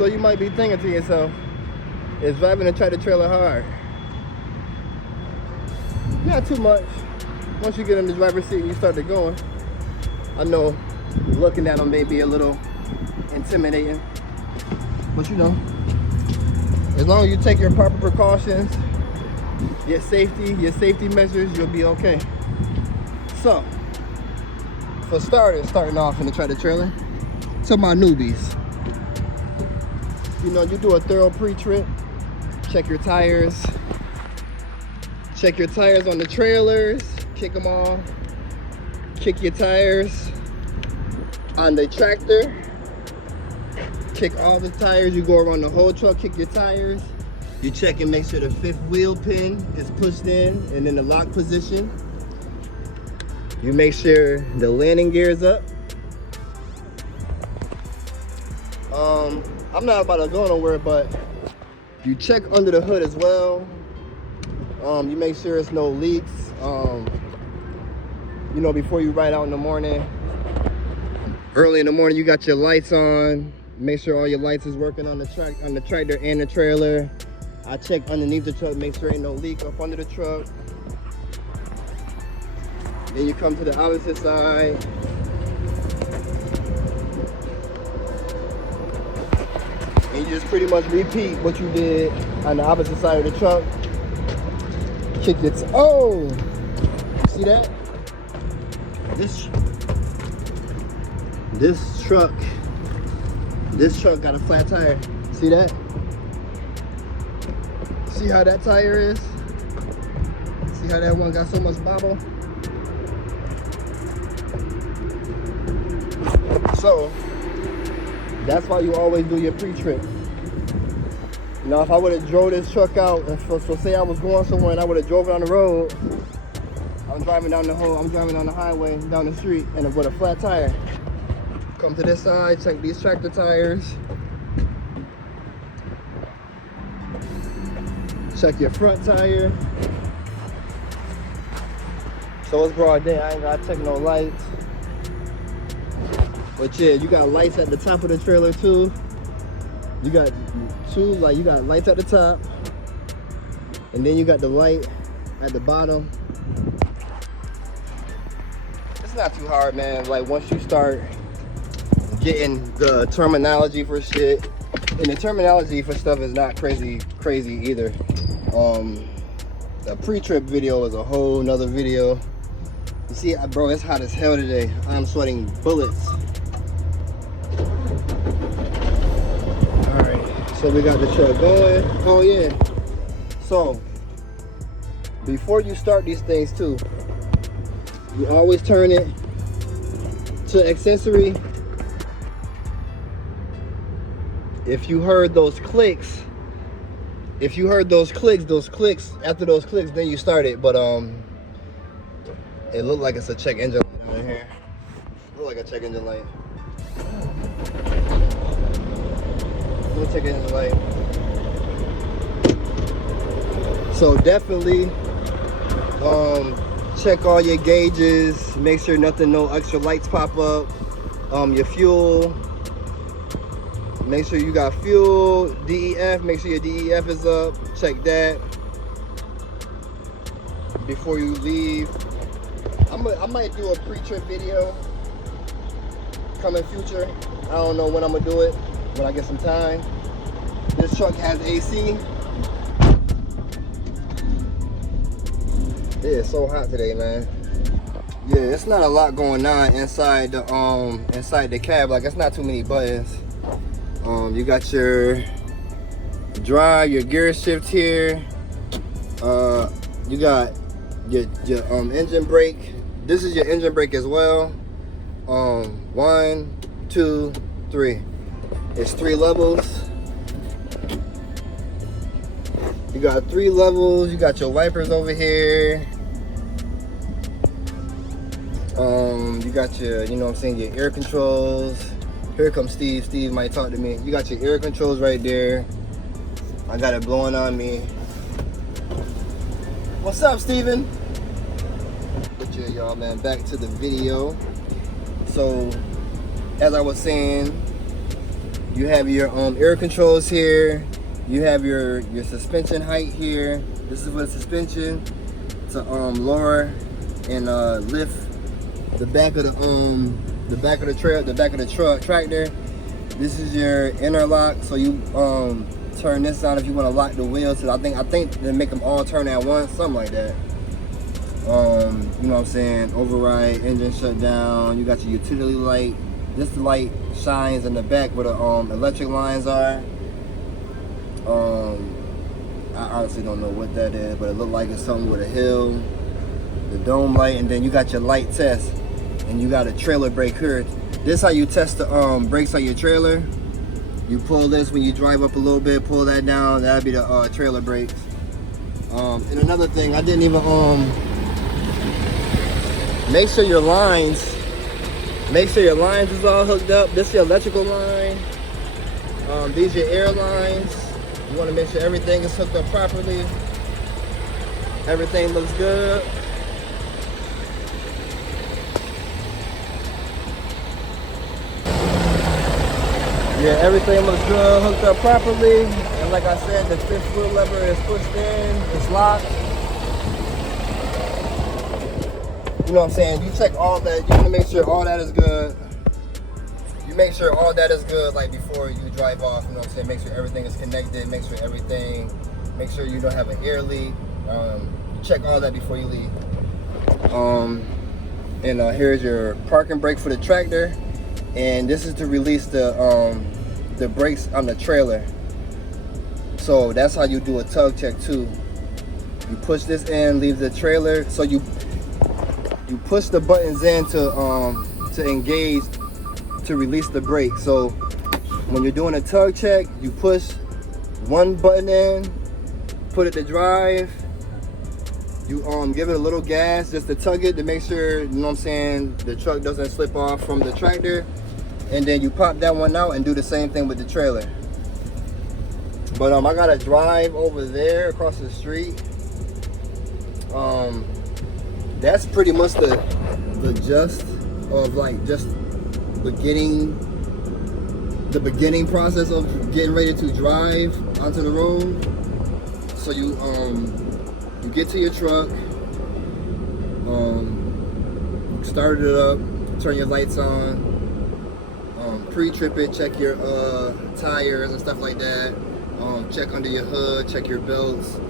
So you might be thinking to yourself, is driving a tractor trailer hard? Not too much. Once you get in the driver's seat and you start to going, I know looking at them may be a little intimidating, but you know, as long as you take your proper precautions, your safety measures, you'll be okay. So, for starters, starting off in the tractor trailer, to my newbies, you know, you do a thorough pre-trip, check your tires on the trailers, kick them all, kick your tires on the tractor, kick all the tires, you go around the whole truck, kick your tires, you check and make sure the fifth wheel pin is pushed in and in the lock position. You make sure the landing gear is up. I'm not about to go nowhere, but you check under the hood as well. You make sure there's no leaks. You know, before you ride out in the morning, early in the morning, you got your lights on. Make sure all your lights is working on the tractor and the trailer. I check underneath the truck, make sure ain't no leak up under the truck. Then you come to the opposite side. And you just pretty much repeat what you did on the opposite side of the truck. Kick it. Oh! See that? This truck got a flat tire. See that? See how that tire is? See how that one got so much bobble? So, that's why you always do your pre-trip. You know, if I would have drove this truck out, so say I was going somewhere and I would have drove it on the road, I'm driving down the highway, down the street, and with a flat tire. Come to this side, check these tractor tires. Check your front tire. So it's broad day, I ain't gotta check no lights. But yeah, you got lights at the top of the trailer too. You got you got lights at the top, and then you got the light at the bottom. It's not too hard, man. Like once you start getting the terminology for shit, and the terminology for stuff is not crazy either. The pre-trip video is a whole nother video. You see, bro, it's hot as hell today. I'm sweating bullets. So we got the truck going. Oh yeah. So before you start these things too, you always turn it to accessory. If you heard those clicks, after those clicks, then you start it. But it looked like it's a check engine light right here. Look like a check engine light. Check it in the light. So definitely check all your gauges, make sure no extra lights pop up. Your fuel, make sure you got fuel. DEF, make sure your DEF is up, check that before you leave. I might do a pre-trip video coming future. I don't know when I'm gonna do it, when I get some time. This truck has AC. Yeah, it's so hot today, man. Yeah, it's not a lot going on inside the cab. Like, it's not too many buttons. You got your drive, your gear shift here. You got your engine brake. This is your engine brake as well. 1, 2, 3. It's 3 levels. You got 3 levels. You got your wipers over here. You got your, you know what I'm saying, your air controls. Here comes Steve. Steve might talk to me. You got your air controls right there. I got it blowing on me. What's up, Steven? But yeah, y'all, man, back to the video. So, as I was saying, You have your air controls here. You have your suspension height here. This is for the suspension to lower and lift the back of the back of the truck tractor. This is your interlock, so you turn this on if you want to lock the wheels. So I think they make them all turn at once, something like that. You know what I'm saying? Override, engine shut down. You got your utility light. This light shines in the back where the electric lines are. I honestly don't know what that is, but it looked like it's something with a hill. The dome light, and then you got your light test, and you got a trailer brake here. This is how you test the brakes on your trailer. You pull this when you drive up a little bit, pull that down. That'll be the trailer brakes. And another thing, I didn't even make sure your lines is all hooked up. This is your electrical line. These are your air lines. You want to make sure everything is hooked up properly. Everything looks good. Yeah, everything looks good, hooked up properly. And like I said, the fifth wheel lever is pushed in, it's locked. You know what I'm saying? You check all that, you want to make sure all that is good. You make sure all that is good like before you drive off, you know what I'm saying? Make sure everything is connected, make sure you don't have an air leak. You check all that before you leave. And here's your parking brake for the tractor. And this is to release the brakes on the trailer. So that's how you do a tug check too. You push this in, leave the trailer. So you push the buttons in to engage to release the brake. So when you're doing a tug check, you push one button in, put it to drive. You give it a little gas just to tug it to make sure, you know what I'm saying, the truck doesn't slip off from the tractor. And then you pop that one out and do the same thing with the trailer. But I gotta drive over there across the street. That's pretty much the gist of like just the beginning process of getting ready to drive onto the road. So you get to your truck, start it up, turn your lights on, pre-trip it, check your tires and stuff like that, check under your hood, check your belts,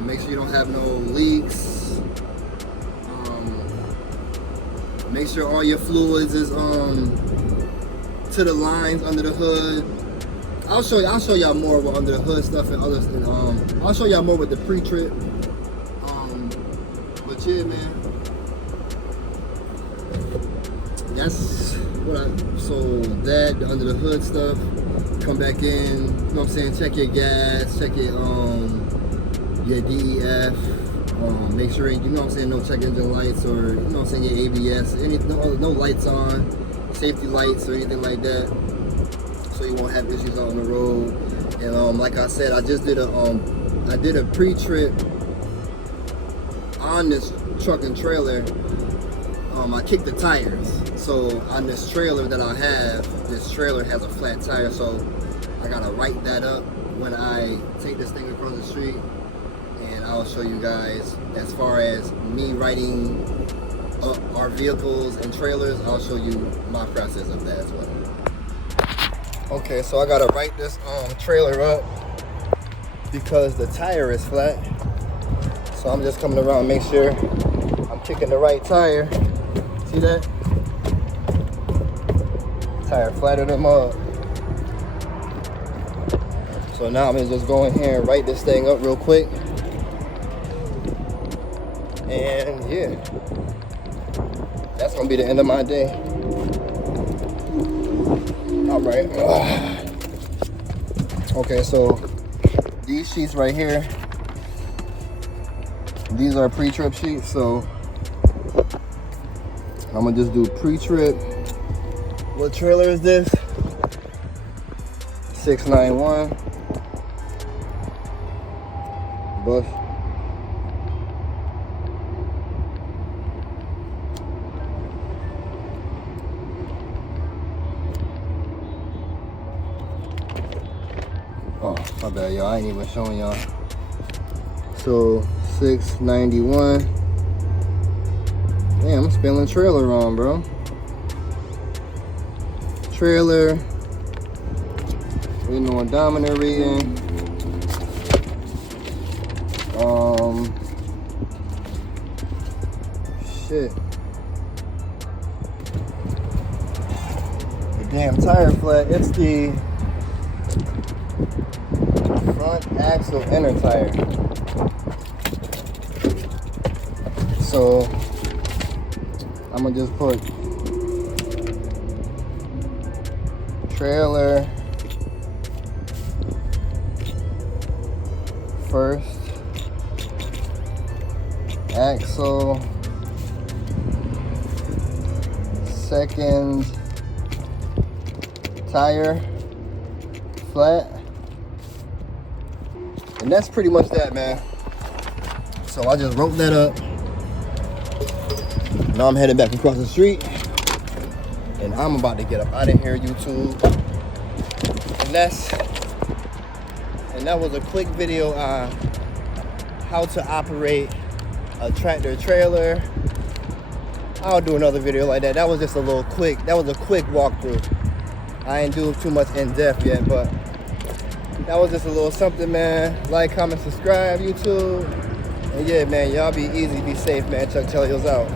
make sure you don't have no leaks, make sure all your fluids is to the lines under the hood. I'll show y'all more with under the hood stuff and others, and I'll show y'all more with the pre-trip. But yeah, man, that's what so that the under the hood stuff, come back in, you know what I'm saying, check your gas, check your DEF, make sure, you know what I'm saying, no check engine lights or, you know what I'm saying, your ABS, no lights on, safety lights or anything like that, so you won't have issues out on the road. And like I said, I just did a pre-trip on this truck and trailer. I kicked the tires. So on this trailer that I have, this trailer has a flat tire, so I gotta write that up when I take this thing across the street, and I'll show you guys as far as me writing up our vehicles and trailers. I'll show you my process of that as well. Okay, so I gotta write this trailer up because the tire is flat. So I'm just coming around, make sure I'm kicking the right tire. See that? Tire flattened them up. So now I'm gonna just go in here and write this thing up real quick. And yeah, that's gonna be the end of my day. All right. Okay, so these sheets right here, these are pre-trip sheets. So I'm gonna just do pre-trip. What trailer is this? 691 Bush. Oh, my bad, y'all. I ain't even showing y'all. So, 691. Damn, I'm spelling trailer wrong, bro. Trailer. Waiting on odometer reading. Shit. The damn tire flat. It's the front axle inner tire. So I'm gonna just put trailer first, axle second, tire flat, and that's pretty much that, man. So I just wrote that up. Now I'm heading back across the street, and I'm about to get up out of here, YouTube. And that was a quick video on how to operate a tractor trailer. I'll do another video like that. That was just a little quick. That was a quick walkthrough. I ain't doing too much in depth yet, but that was just a little something, man. Like, comment, subscribe, YouTube. And yeah, man, y'all be easy, be safe, man. Chuck Chelios out.